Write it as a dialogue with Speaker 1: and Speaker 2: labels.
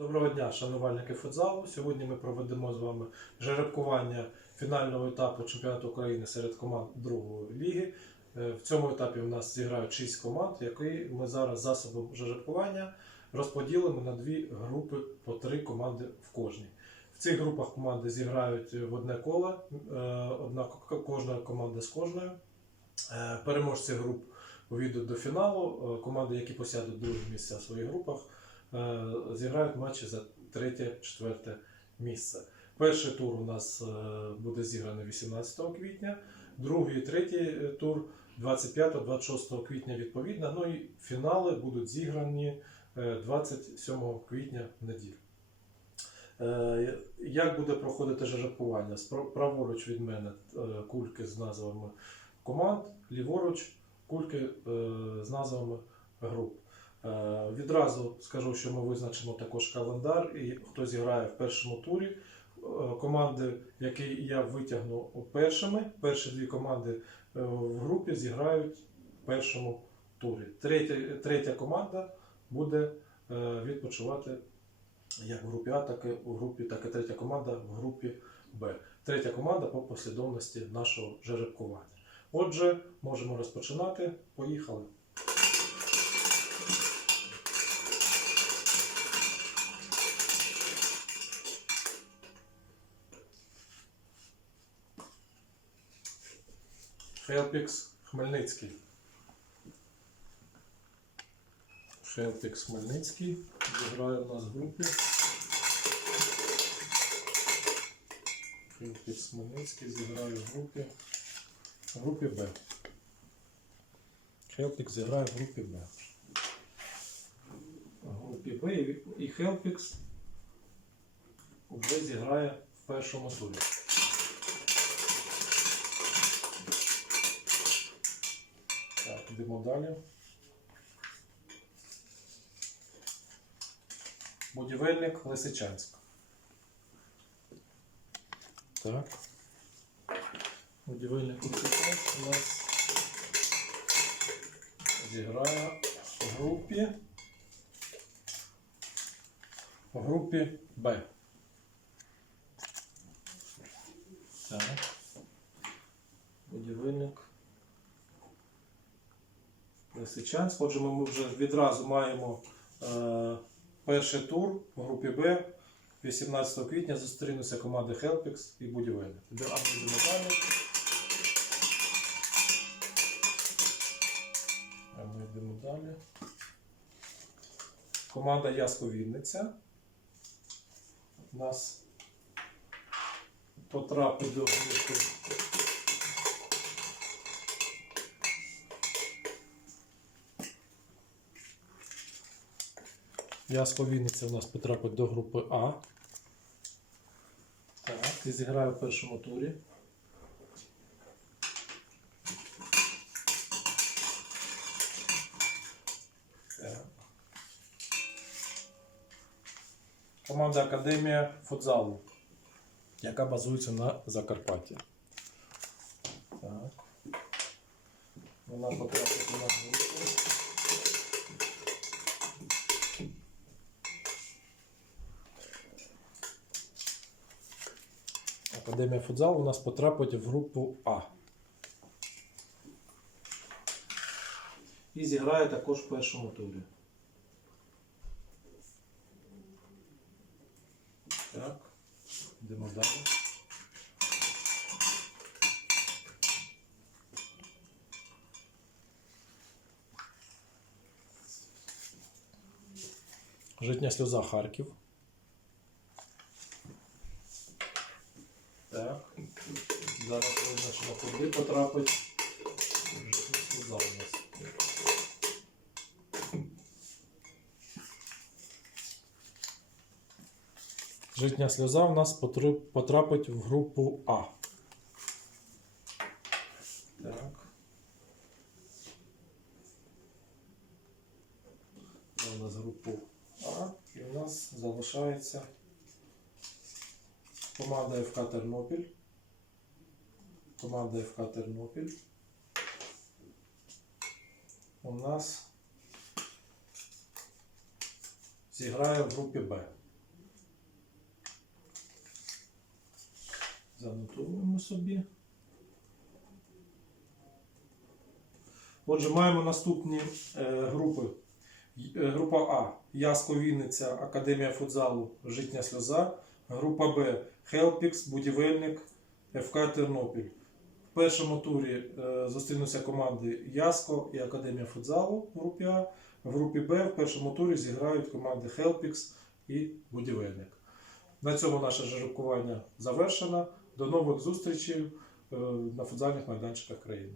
Speaker 1: Доброго дня, шанувальники футзалу. Сьогодні ми проведемо з вами жеребкування фінального етапу чемпіонату України серед команд другої ліги. Е, В цьому етапі у нас зіграють 6 команд, які ми зараз засобом жеребкування розподілимо на дві групи по три команди в кожній. В цих групах команди зіграють в одне коло, е, одна кожна команда з кожною. Е, Переможці груп увійдуть до фіналу. Команди, які посядуть друге місце в своїх групах, зіграють матчі за третє-четверте місце. Перший тур у нас е, буде зіграний 18 квітня, другий і третій е, тур 25-26 квітня відповідно. Ну і фінали будуть зіграні е, 27 квітня в неділю. Е, Як буде проходити жеребкування? Праворуч від мене е, кульки з назвами команд, ліворуч кульки е, з назвами груп. Е, Відразу скажу, що ми визначимо також календар, і хто зіграє в першому турі. Е, Команди, які я витягну першими, перші дві команди е, в групі зіграють в першому турі. Третя, третя команда буде відпочивати як в групі А, так і у групі, так і третя команда в групі Б. Третя команда по послідовності нашого жеребкування. Отже, можемо розпочинати. Поїхали. Хелпікс Хмельницький. Хелпікс Хмельницький. Зіграє у нас в групі. Хелпікс Хмельницький зіграє в групі. В групі Б. Хелпікс зіграє в групі Б. В групі Б і Хелпікс вже зіграє в першому турі. Так, йдемо далі. Будівельник Лисичанськ. Так. Будівельник Лисичанськ у нас зіграє в групі. В групі Б. Так. Будівельник. Лисичанськ. Отже, ми вже відразу маємо е, перший тур в групі Б. 18 квітня зустрінуться команди Хелпікс і Будівельник. А ми йдемо далі. Команда Яско Вінниця. У нас потрапить до групи Яско Вінниця у нас потрапить до групи А. Так, і зіграє в першому турі. Команда Академія футзалу, яка базується на Закарпатті. Так. Вона потрапить у нас в групу. Академія футзалу у нас потрапить в групу А. І зіграє також в першому турі. Так, йдемо далі. Житня сльоза Харків. Так. Зараз визначимо, куди потрапить сльоза у нас. Житня сльоза у нас потрапить в групу А. Так. Це у нас групу А. І у нас залишається Команда ФК Тернопіль. Команда ФК Тернопіль. У нас зіграє в групі Б. Занотуємо собі. Отже, маємо наступні е, групи. Е, група А. Яско Вінниця, Академія футзалу, Житня Сльоза. Група Б Хелпікс, Будівельник, ФК Тернопіль. В першому турі е, зустрінуться команди Яско і Академія футзалу в групі А. В групі Б в першому турі зіграють команди Хелпікс і Будівельник. На цьому наше жеребкування завершено. До нових зустрічей е, на футзальних майданчиках країни.